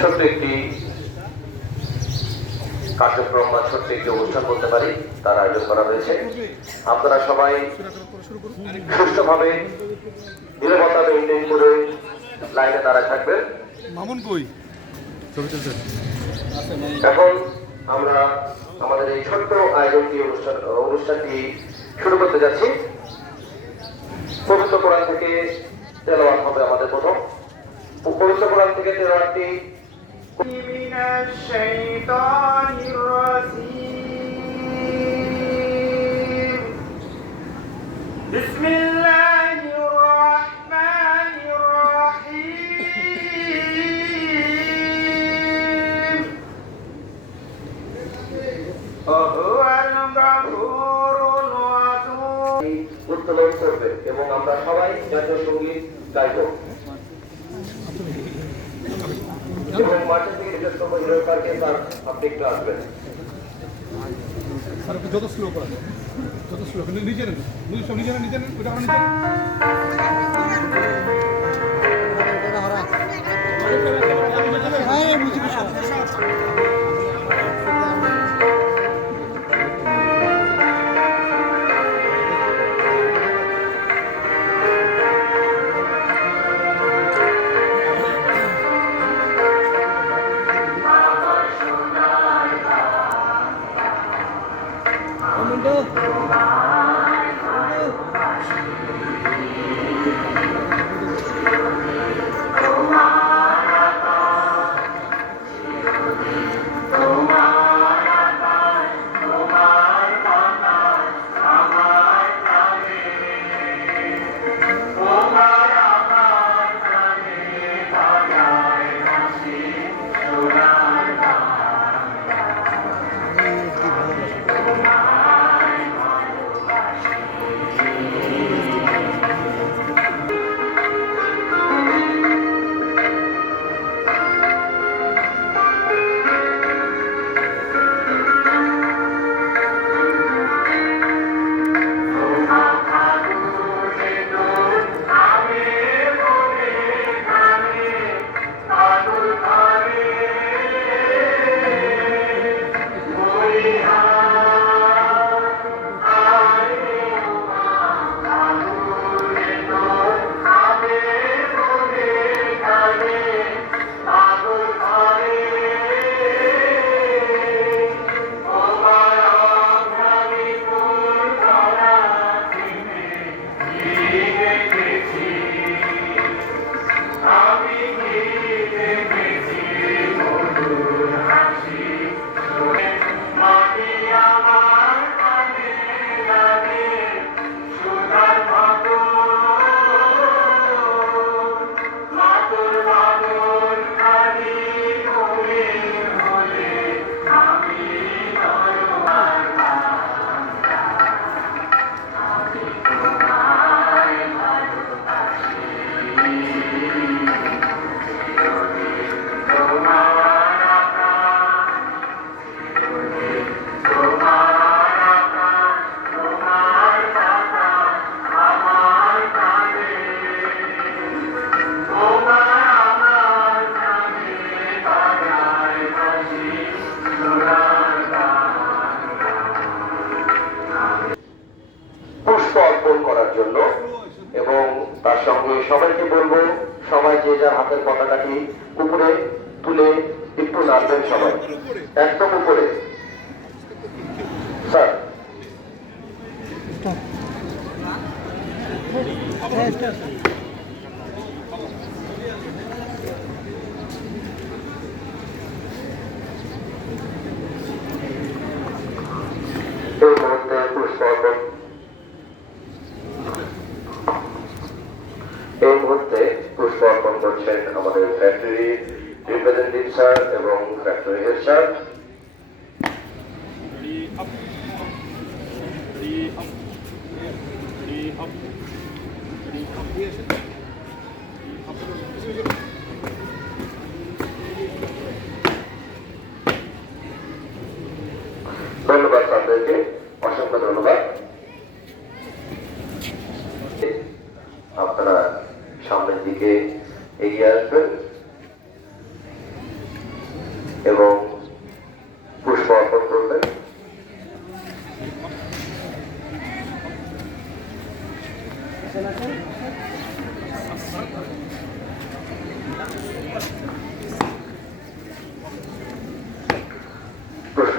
ছোট্ট একটি কার্যক্রম বা ছোট্ট একটি অনুষ্ঠান বলতে পারি তার আয়োজন করা হয়েছে। আপনারা সবাই সুষ্ঠুভাবে নিরাপত্তা মেনটেন করে লাইনে দাঁড়ায় থাকবেন। এখন আমরা আমাদের এই ছোট্ট আয়োজনটি অনুষ্ঠানটি শুরু করতে যাচ্ছি। পবিত্র কোরআন থেকে তেলাওয়াত হবে আমাদের প্রথম। পবিত্র কোরআন থেকে তেলাওয়াতটি উত্তোলন করবে এবং আমরা সবাই জাতীয় সঙ্গীত গাইব এবং মাঠের থেকে রিকোয়েস্ট করবো হিরোকারকে তার আপনি একটু আসবেন। যত স্লো করা যত স্লো কিন্তু নিজে নেন নিজে নেন ওটা আমরা করার জন্য এবং তার সঙ্গে সবাইকে বলবো সবাই যে যার হাতের পতাকাটি উপরে তুলে একটু নাচবেন সবাই একদম উপরে। স্যার এই মুহূর্তে পুষ্প অর্পণ করছেন আমাদের ফ্যাক্টরি রিপ্রেজেন্টেটিভ স্যার এবং ফ্যাক্টরি হেড স্যার। ধন্যবাদ আপনাদেরকে, অসংখ্য ধন্যবাদ। আপনারা সামনের দিকে এগিয়ে আসবেন।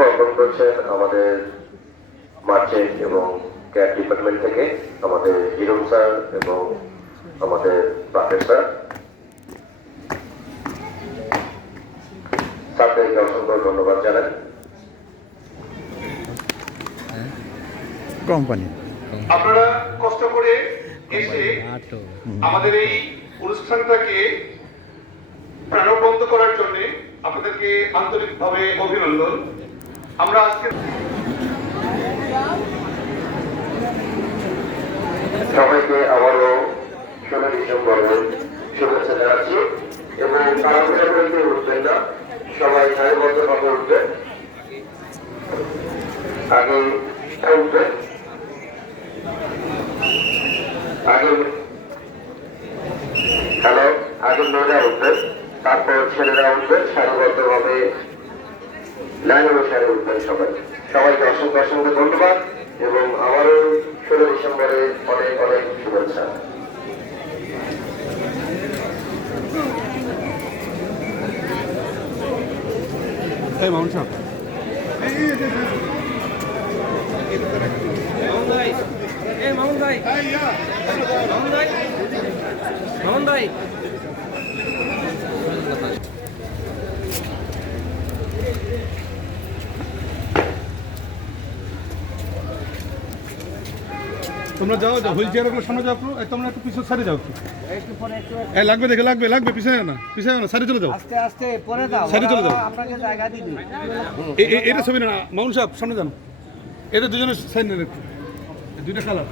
অর্পণ করছেন আমাদের মার্চেন্ট এবং ক্যাট ডিপার্টমেন্ট থেকে আমাদের হিরম স্যার এবং আমাদের বাকের স্যার। স্যারদেরকে অসংখ্য ধন্যবাদ জানাই। কোম্পানি আপনারা কষ্ট করে এসে আমাদের এই অনুষ্ঠানটাকে প্রাণবন্ত করার জন্য আপনাদেরকে আন্তরিকভাবে অভিনন্দন। আমরা আজকে সবাইকে আবারও 16 ডিসেম্বরের শুভেচ্ছা জানাচ্ছি এবং কারাগারে উঠবেন না, সবাই সারিবদ্ধভাবে উঠবেন, আগে উঠবেন, আগে মেয়েরা উঠবেন, তারপর ছেলেরা উঠবেন, সারিবদ্ধভাবে লাইন অনুসারে উঠবেন সবাই। সবাইকে অসংখ্য অসংখ্য ধন্যবাদ এবং আবারও 16 ডিসেম্বরে অনেক অনেক শুভেচ্ছা। এই মামুন সাহেব মামুন ভাই মামুন ভাই তোমরা যাও, হুইল চেয়ারগুলো সামনে যাও, তোমরা একটু পিছনে সাইডে যাও। এই লাগবে দেখে লাগবে পিছনে না সাইডে চলে যাও, আস্তে আস্তে পরে দাও, সাইডে চলে যাও। আপনাকে জায়গা দিবি। এটা ছবি না মামুন সাহেব সামনে যান, এটা দুজনের সাইড নেন একটু, দুইটা কালার।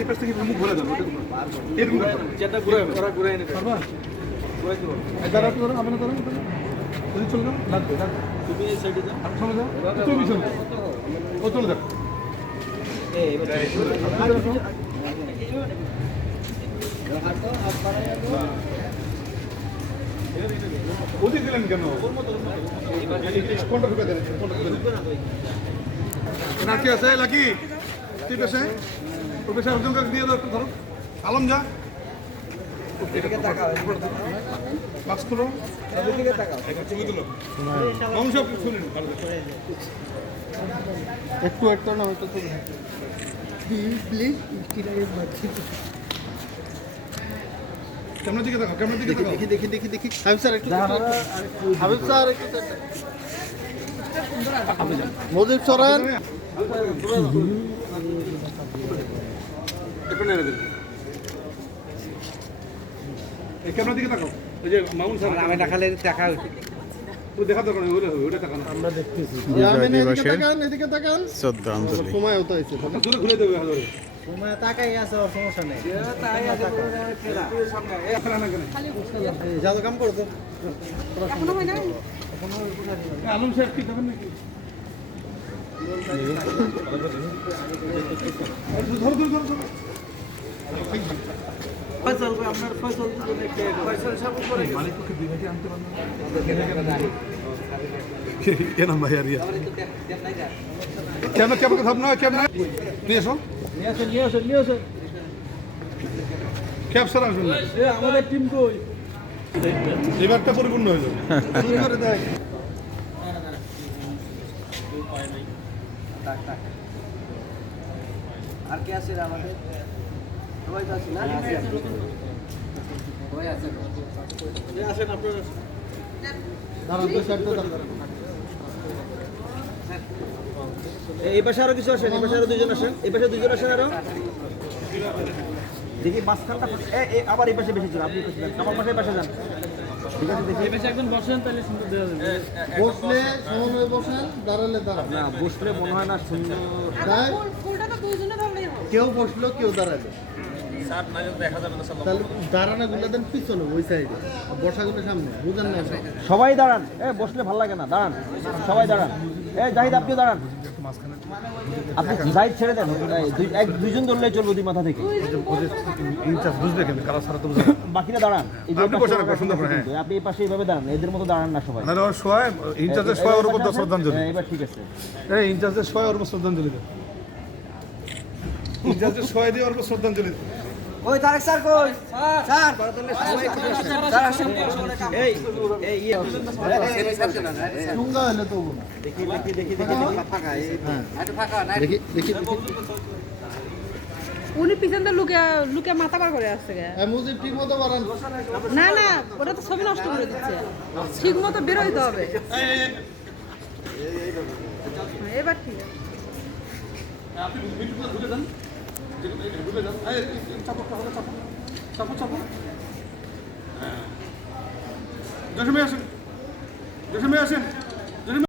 এই পাশ থেকে মুখ ঘুরে যান, এরকম চলে যাও, লাগবে তুমি এই সাইডে যাও, চলে যাও, তুমি পিছনে ও চলে যাও। ওদিক দিলেন কেন? কোনটা ঢুকে দেন, কোনটা ঢুকে দেন। নাকি আছে লাকি ঠিক আছে, ওকে স্যার একজন কাছে দিয়ে দাও, একটু ধরো। আলম যা বাক্স খুলো, ছবি তুলো। মামুন সাহেব শুনুন, একটু না একটু প্লিজ ক্যামেরার দিকে তাকাও, ক্যামেরার দিকে তাকাও। দেখি হাবিব স্যার একটু, হাবিব স্যার একটু মজিদ সরেন একটু নেড়ে দিন। এই ক্যামেরার দিকে তাকাও, ওই যে মামুন স্যার আমি দেখালে দেখা তো দেখা দরকার নেই, ওটা তাকানো আমরা দেখতেছি। এদিকে তাকান শ্রদ্ধাঞ্জলি সময় হতে হয়েছে, দূরে ঘুরে দেবে হাজারে সময় তাকাই আছে, সমস্যা নেই। যাও কাম করো তো। আলম সাহেব কি খাবেন নাকি? ধরো ধরো ধরো ধরো। আমাদের টিম কই এবারটা পরিপূর্ণ হয়ে যাবে। আর কে আছে আমাদের? সবাই তো আছে না? সবাই আছে। আসেন আপনারা, এই পাশে আরো কিছু আসেন, এই পাশে আরো দুজন আসেন, এই পাশে দুজন আসেন আরো। দেখি মাঝখানটা আবার এই পাশে বেশি ছিল, আপনি এই পাশে যান, আমার পাশে পাশে যান। ঠিক আছে, দেখি এই পাশে একদম বসেন, তাহলে সুন্দর দেখা যাবে। বসলে সমন্বয়ে বসেন, দাঁড়ালে দাঁড়ান। না বসলে মনে হয় না সুন্দর। ফুলটা তো দুইজনে ধরলেই হবে। কেউ বসলো কেউ দাঁড়াবে। তাহলে দাঁড়ানো গুলো দেন পিছনে ওই সাইডে, বসাগুলো সামনে, বুঝেন না? সবাই দাঁড়ান, বসলে ভালো লাগে না, দাঁড়ান সবাই দাঁড়ান। জাহিদ আপনিও দাঁড়ান, আপনি জাহিদ ছেড়ে দেন, দুইজন ধরলে চলবে দুই মাথা থেকে। বাকিরা দাঁড়ান, আপনি এই পাশে এইভাবে দাঁড়ান, এদের মতো দাঁড়ান না সবাই। এবার ঠিক আছে, ইনচার্জের সবাই ওর শ্রদ্ধাঞ্জলি দেয়, ইনচার্জের সবাই দিয়ে ওর শ্রদ্ধাঞ্জলি দেয়। ওই তারেক স্যার কই স্যার স্যার আসেন এই এই ইয়ে চুঙ্গা হলে তো না দেখি ফাঁকা দেখি দেখি উনি পিছনটা লুকে লুকে মাথা বার করে আসছে গে। মুজিব ঠিক মতো বাড়ান না না ওটা তো ছবি নষ্ট করে দিচ্ছে ঠিক মতো বেরোইতে হবে এবার ঠিক আছে আপনি মিটুটা ঘুরে যান ঘুরে যান চাপো চাপো চাপো চাপো চাপো জসিমে আসেন